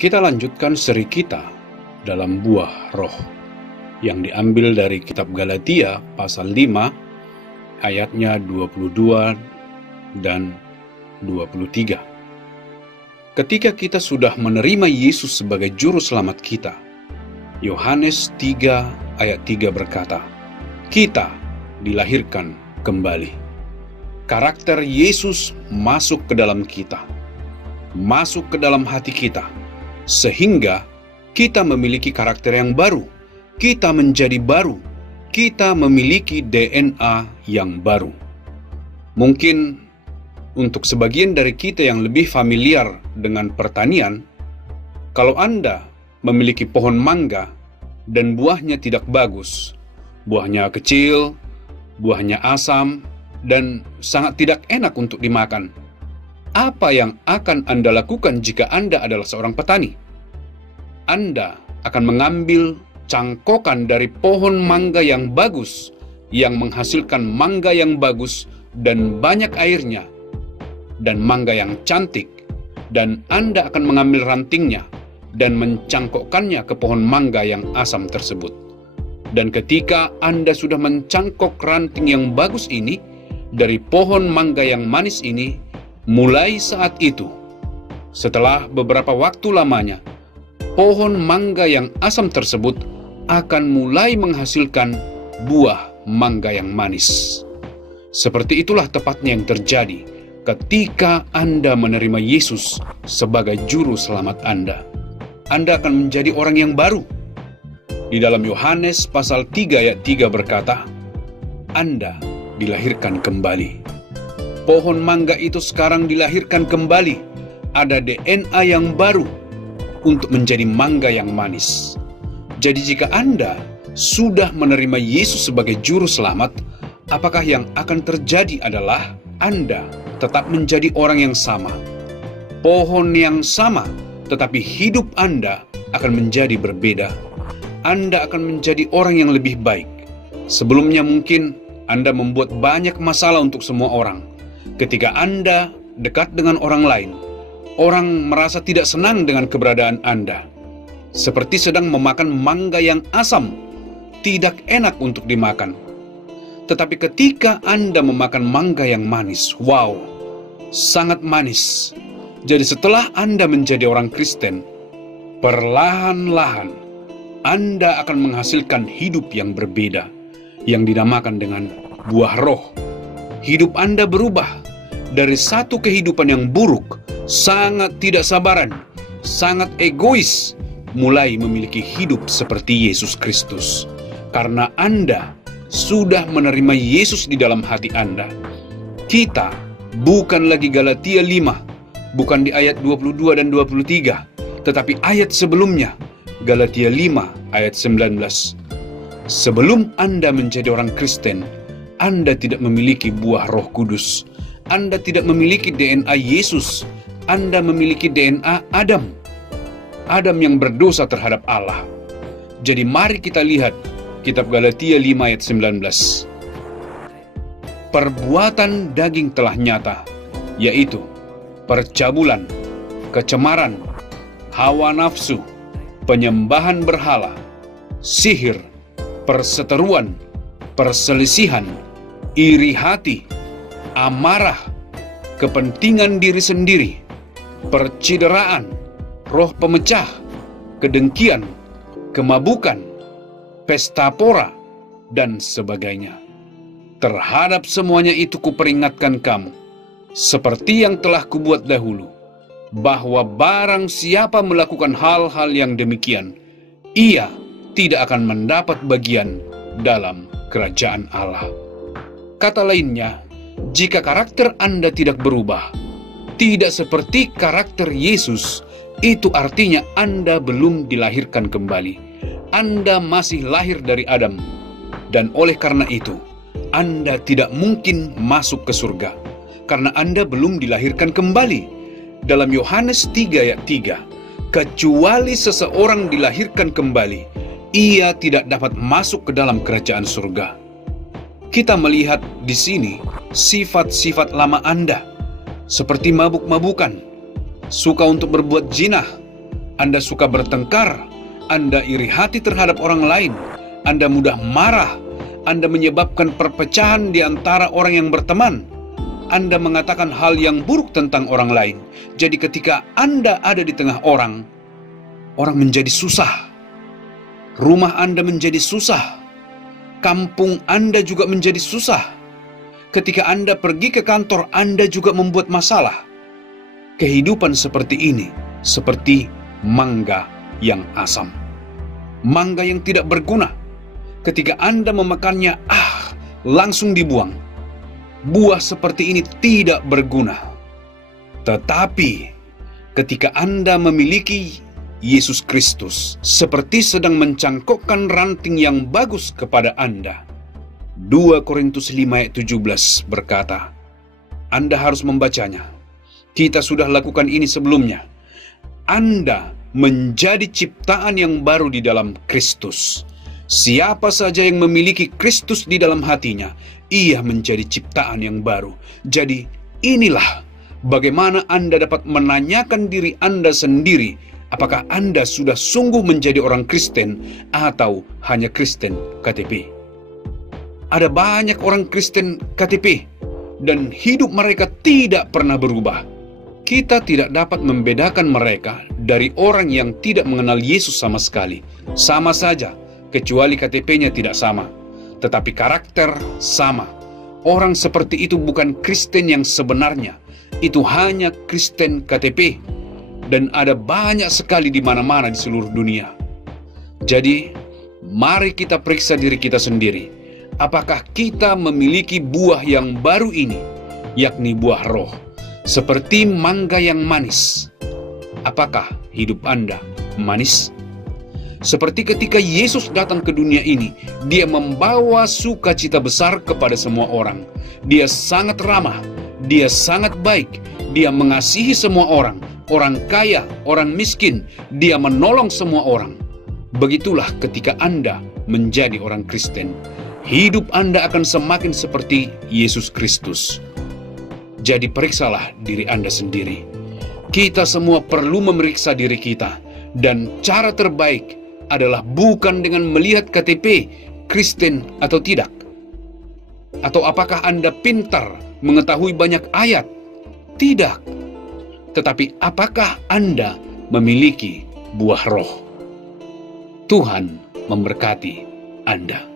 Kita lanjutkan seri kita dalam buah roh yang diambil dari kitab Galatia pasal 5 ayatnya 22 dan 23. Ketika kita sudah menerima Yesus sebagai juru selamat kita, Yohanes 3 ayat 3 berkata, kita dilahirkan kembali. Karakter Yesus masuk ke dalam kita, masuk ke dalam hati kita, sehingga kita memiliki karakter yang baru, kita menjadi baru, kita memiliki DNA yang baru. Mungkin untuk sebagian dari kita yang lebih familiar dengan pertanian, kalau Anda memiliki pohon mangga dan buahnya tidak bagus, buahnya kecil, buahnya asam, dan sangat tidak enak untuk dimakan, apa yang akan Anda lakukan jika Anda adalah seorang petani? Anda akan mengambil cangkokan dari pohon mangga yang bagus, yang menghasilkan mangga yang bagus dan banyak airnya, dan mangga yang cantik, dan Anda akan mengambil rantingnya dan mencangkokkannya ke pohon mangga yang asam tersebut. Dan ketika Anda sudah mencangkok ranting yang bagus ini dari pohon mangga yang manis ini, mulai saat itu, setelah beberapa waktu lamanya, pohon mangga yang asam tersebut akan mulai menghasilkan buah mangga yang manis. Seperti itulah tepatnya yang terjadi ketika Anda menerima Yesus sebagai juru selamat Anda. Anda akan menjadi orang yang baru. Di dalam Yohanes pasal 3 ayat 3 berkata, Anda dilahirkan kembali. Pohon mangga itu sekarang dilahirkan kembali. Ada DNA yang baru untuk menjadi mangga yang manis. Jadi jika Anda sudah menerima Yesus sebagai juru selamat, apakah yang akan terjadi adalah Anda tetap menjadi orang yang sama. Pohon yang sama, tetapi hidup Anda akan menjadi berbeda. Anda akan menjadi orang yang lebih baik. Sebelumnya mungkin Anda membuat banyak masalah untuk semua orang. Ketika Anda dekat dengan orang lain, orang merasa tidak senang dengan keberadaan Anda. Seperti sedang memakan mangga yang asam, tidak enak untuk dimakan. Tetapi ketika Anda memakan mangga yang manis, wow, sangat manis. Jadi setelah Anda menjadi orang Kristen, perlahan-lahan Anda akan menghasilkan hidup yang berbeda, yang dinamakan dengan buah roh. Hidup Anda berubah dari satu kehidupan yang buruk, sangat tidak sabaran, sangat egois, mulai memiliki hidup seperti Yesus Kristus. Karena Anda sudah menerima Yesus di dalam hati Anda. Kita bukan lagi Galatia 5, bukan di ayat 22 dan 23, tetapi ayat sebelumnya, Galatia 5 ayat 19. Sebelum Anda menjadi orang Kristen, Anda tidak memiliki buah Roh Kudus. Anda tidak memiliki DNA Yesus. Anda memiliki DNA Adam. Adam yang berdosa terhadap Allah. Jadi mari kita lihat kitab Galatia 5 ayat 19. Perbuatan daging telah nyata, yaitu percabulan, kecemaran, hawa nafsu, penyembahan berhala, sihir, perseteruan, perselisihan, iri hati, amarah, kepentingan diri sendiri, percideraan, roh pemecah, kedengkian, kemabukan, pesta pora, dan sebagainya. Terhadap semuanya itu kuperingatkan kamu, seperti yang telah kubuat dahulu, bahwa barang siapa melakukan hal-hal yang demikian, ia tidak akan mendapat bagian dalam kerajaan Allah. Kata lainnya, jika karakter Anda tidak berubah, tidak seperti karakter Yesus, itu artinya Anda belum dilahirkan kembali. Anda masih lahir dari Adam, dan oleh karena itu, Anda tidak mungkin masuk ke surga, karena Anda belum dilahirkan kembali. Dalam Yohanes 3 ayat 3, kecuali seseorang dilahirkan kembali, ia tidak dapat masuk ke dalam kerajaan surga. Kita melihat di sini sifat-sifat lama Anda, seperti mabuk-mabukan, suka untuk berbuat zina, Anda suka bertengkar, Anda iri hati terhadap orang lain, Anda mudah marah, Anda menyebabkan perpecahan di antara orang yang berteman, Anda mengatakan hal yang buruk tentang orang lain. Jadi ketika Anda ada di tengah orang menjadi susah. Rumah Anda menjadi susah. Kampung Anda juga menjadi susah. Ketika Anda pergi ke kantor, Anda juga membuat masalah. Kehidupan seperti ini seperti mangga yang asam. Mangga yang tidak berguna. Ketika Anda memakannya, langsung dibuang. Buah seperti ini tidak berguna. Tetapi ketika Anda memiliki Yesus Kristus, seperti sedang mencangkokkan ranting yang bagus kepada Anda. 2 Korintus 5 ayat 17 berkata, Anda harus membacanya. Kita sudah lakukan ini sebelumnya. Anda menjadi ciptaan yang baru di dalam Kristus. Siapa saja yang memiliki Kristus di dalam hatinya, ia menjadi ciptaan yang baru. Jadi inilah bagaimana Anda dapat menanyakan diri Anda sendiri, apakah Anda sudah sungguh menjadi orang Kristen atau hanya Kristen KTP? Ada banyak orang Kristen KTP dan hidup mereka tidak pernah berubah. Kita tidak dapat membedakan mereka dari orang yang tidak mengenal Yesus sama sekali. Sama saja, kecuali KTP-nya tidak sama, tetapi karakter sama. Orang seperti itu bukan Kristen yang sebenarnya. Itu hanya Kristen KTP. Dan ada banyak sekali di mana-mana di seluruh dunia. Jadi, mari kita periksa diri kita sendiri. Apakah kita memiliki buah yang baru ini, yakni buah roh, seperti mangga yang manis? Apakah hidup Anda manis? Seperti ketika Yesus datang ke dunia ini, Dia membawa sukacita besar kepada semua orang. Dia sangat ramah, Dia sangat baik, Dia mengasihi semua orang. Orang kaya, orang miskin, Dia menolong semua orang. Begitulah ketika Anda menjadi orang Kristen. Hidup Anda akan semakin seperti Yesus Kristus. Jadi periksalah diri Anda sendiri. Kita semua perlu memeriksa diri kita. Dan cara terbaik adalah bukan dengan melihat KTP Kristen atau tidak. Atau apakah Anda pintar mengetahui banyak ayat? Tidak. Tetapi apakah Anda memiliki buah roh? Tuhan memberkati Anda.